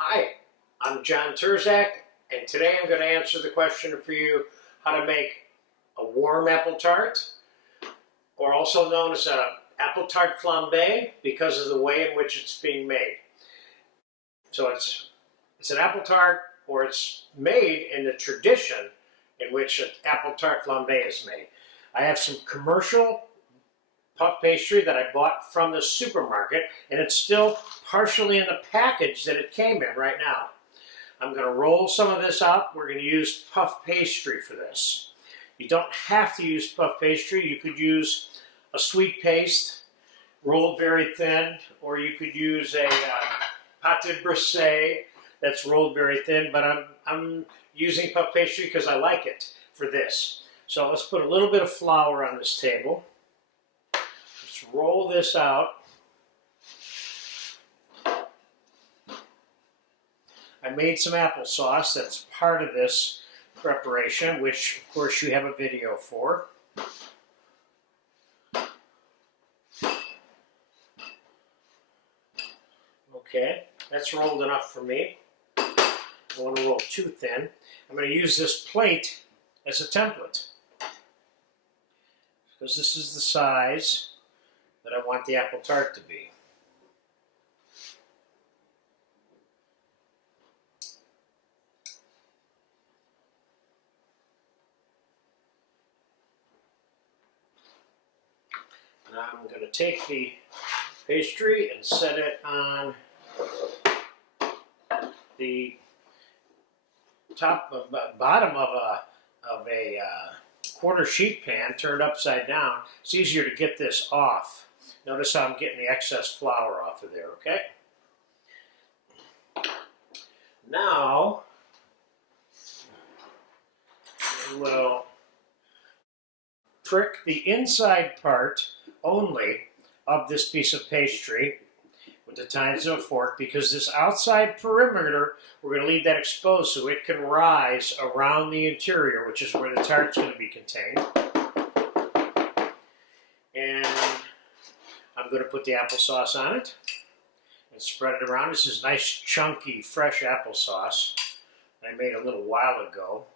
Hi, I'm John Terzak, and today I'm going to answer the question for you how to make a warm apple tart, or also known as an apple tart flambé because of the way in which it's being made. So it's an apple tart, or it's made in the tradition in which an apple tart flambé is made. I have some commercial puff pastry that I bought from the supermarket, and it's still partially in the package that it came in right now. I'm going to roll some of this out. We're going to use puff pastry for this. You don't have to use puff pastry. You could use a sweet paste rolled very thin, or you could use a pâte brisée that's rolled very thin, but I'm using puff pastry because I like it for this. So let's put a little bit of flour on this table. Let's roll this out. I made some applesauce that's part of this preparation, which of course you have a video for. Okay, that's rolled enough for me. I don't want to roll too thin. I'm going to use this plate as a template because this is the size that I want the apple tart to be. Now I'm going to take the pastry and set it on the bottom of a quarter sheet pan turned upside down. It's easier to get this off. Notice how I'm getting the excess flour off of there, okay? Now, we'll prick the inside part only of this piece of pastry with the tines of a fork, because this outside perimeter, we're going to leave that exposed so it can rise around the interior, which is where the tart's going to be contained. And I'm going to put the applesauce on it and spread it around. This is nice, chunky, fresh applesauce I made a little while ago.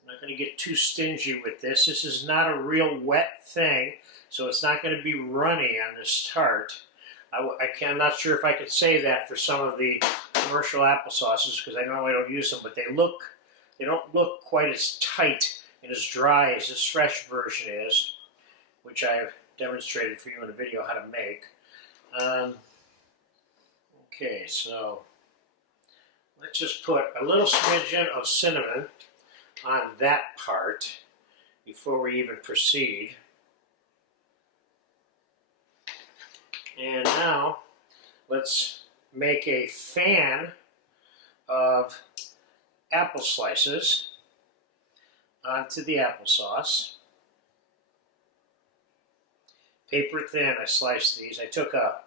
I'm not going to get too stingy with this. This is not a real wet thing, so it's not going to be runny on this tart. I'm not sure if I could say that for some of the commercial applesauces because I normally don't use them, but they don't look quite as tight and as dry as this fresh version is, which I've demonstrated for you in a video how to make. Okay, so let's just put a little smidgen of cinnamon on that part before we even proceed. And now let's make a fan of apple slices onto the applesauce. Paper thin, I sliced these. I took a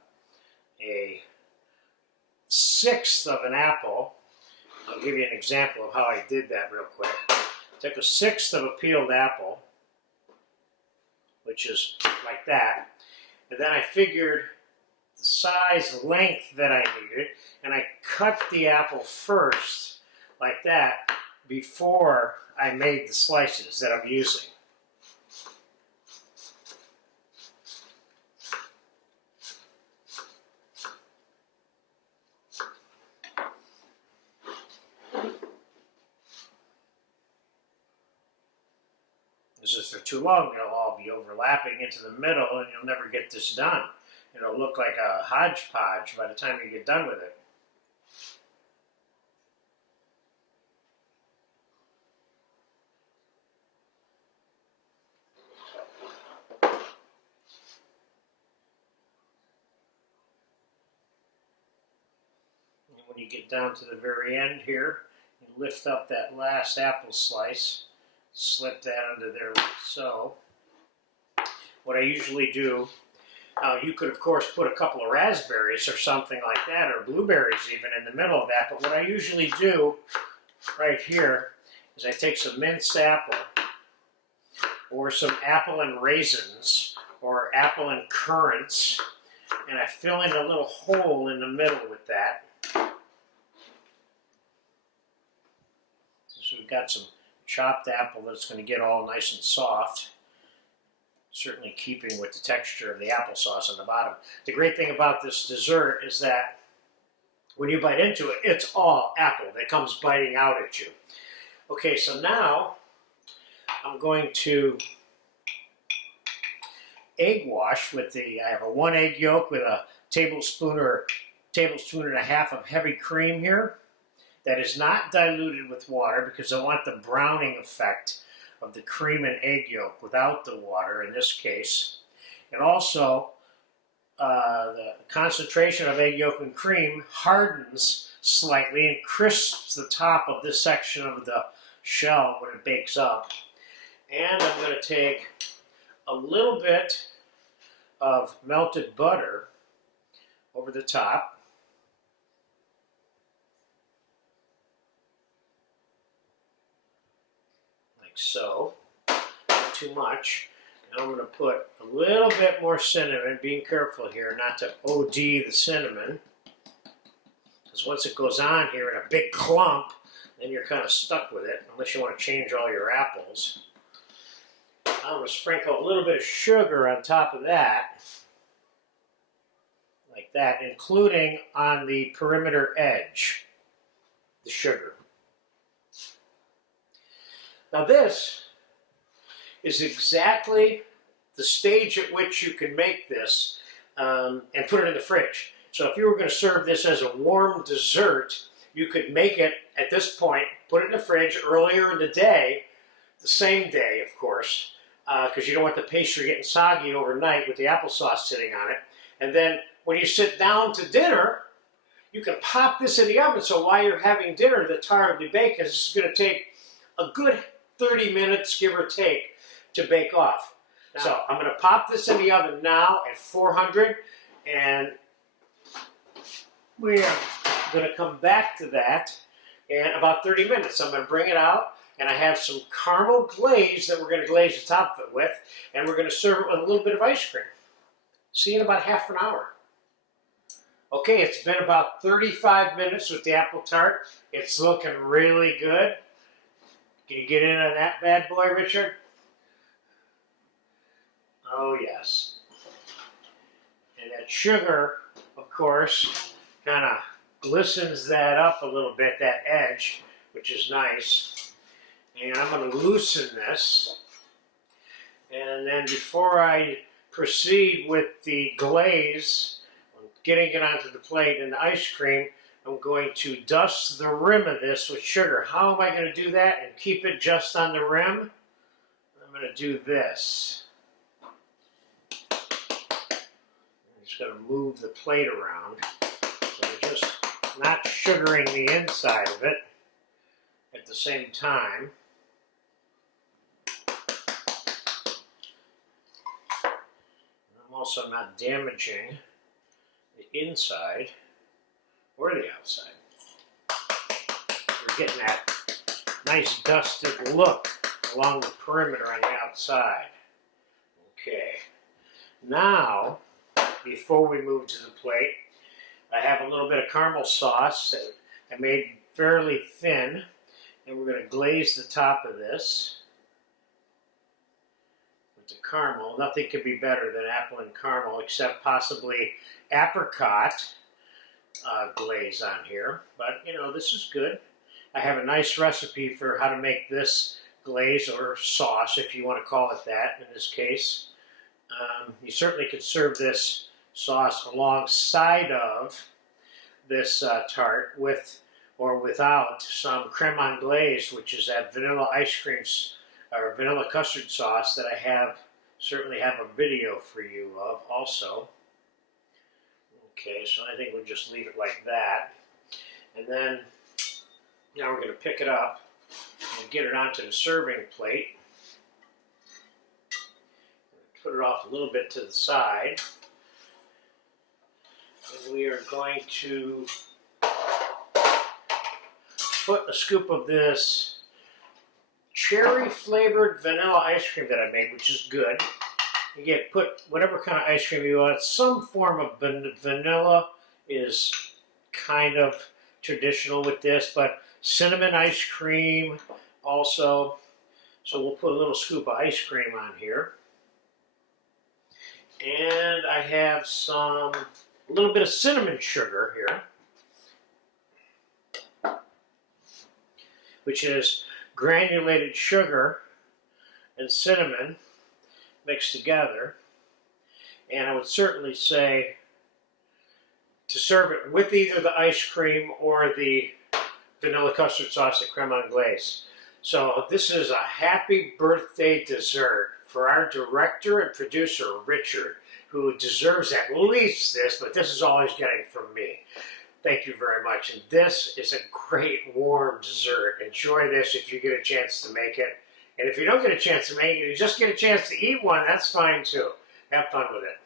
sixth of an apple. I'll give you an example of how I did that real quick. Took a sixth of a peeled apple, which is like that, and then I figured the size length that I needed, and I cut the apple first, like that, before I made the slices that I'm using. If they're too long, they'll all be overlapping into the middle and you'll never get this done. It'll look like a hodgepodge by the time you get done with it. And when you get down to the very end here, you lift up that last apple slice. Slip that under there like so. What I usually do, you could of course put a couple of raspberries or something like that, or blueberries even in the middle of that, but what I usually do right here is I take some minced apple or some apple and raisins or apple and currants and I fill in a little hole in the middle with that. So we've got some chopped apple that's going to get all nice and soft, certainly keeping with the texture of the applesauce on the bottom. The great thing about this dessert is that when you bite into it, it's all apple that comes biting out at you. Okay, so now I'm going to egg wash with I have a 1 egg yolk with a tablespoon or tablespoon and a half of heavy cream here. That is not diluted with water because I want the browning effect of the cream and egg yolk without the water in this case. And also, the concentration of egg yolk and cream hardens slightly and crisps the top of this section of the shell when it bakes up. And I'm going to take a little bit of melted butter over the top. Like so. Not too much. And I'm going to put a little bit more cinnamon, being careful here not to OD the cinnamon. Because once it goes on here in a big clump, then you're kind of stuck with it, unless you want to change all your apples. I'm going to sprinkle a little bit of sugar on top of that, like that, including on the perimeter edge, the sugar. Now this is exactly the stage at which you can make this and put it in the fridge. So if you were going to serve this as a warm dessert, you could make it at this point, put it in the fridge earlier in the day, the same day of course, because you don't want the pastry getting soggy overnight with the applesauce sitting on it. And then when you sit down to dinner, you can pop this in the oven, so while you're having dinner, the tart will be baked, because this is going to take a good 30 minutes, give or take, to bake off. Now, so I'm going to pop this in the oven now at 400, and we are going to come back to that in about 30 minutes. I'm going to bring it out, and I have some caramel glaze that we're going to glaze the top of it with, and we're going to serve it with a little bit of ice cream. See you in about half an hour. Okay, it's been about 35 minutes with the apple tart. It's looking really good. Can you get in on that bad boy, Richard? Oh, yes. And that sugar, of course, kind of glistens that up a little bit, that edge, which is nice. And I'm going to loosen this. And then before I proceed with the glaze, getting it onto the plate and the ice cream, I'm going to dust the rim of this with sugar. How am I going to do that and keep it just on the rim? I'm going to do this. I'm just going to move the plate around. So I'm just not sugaring the inside of it at the same time. I'm also not damaging the inside or the outside. We're getting that nice dusted look along the perimeter on the outside. Okay. Now, before we move to the plate, I have a little bit of caramel sauce that I made fairly thin, and we're going to glaze the top of this with the caramel. Nothing could be better than apple and caramel, except possibly apricot glaze on here, but you know, this is good. I have a nice recipe for how to make this glaze, or sauce if you want to call it that in this case. You certainly could serve this sauce alongside of this tart with or without some creme anglaise, which is that vanilla ice cream or vanilla custard sauce that I certainly have a video for you of also. Okay, so I think we'll just leave it like that. And then, now we're going to pick it up and get it onto the serving plate. Put it off a little bit to the side. And we are going to put a scoop of this cherry flavored vanilla ice cream that I made, which is good, You put whatever kind of ice cream you want. Some form of vanilla is kind of traditional with this, but cinnamon ice cream also. So we'll put a little scoop of ice cream on here. And I have a little bit of cinnamon sugar here, which is granulated sugar and cinnamon mixed together. And I would certainly say to serve it with either the ice cream or the vanilla custard sauce at creme anglaise. So this is a happy birthday dessert for our director and producer, Richard, who deserves at least this, but this is all he's getting from me. Thank you very much. And this is a great warm dessert. Enjoy this if you get a chance to make it. And if you don't get a chance to make it, you just get a chance to eat one, that's fine too. Have fun with it.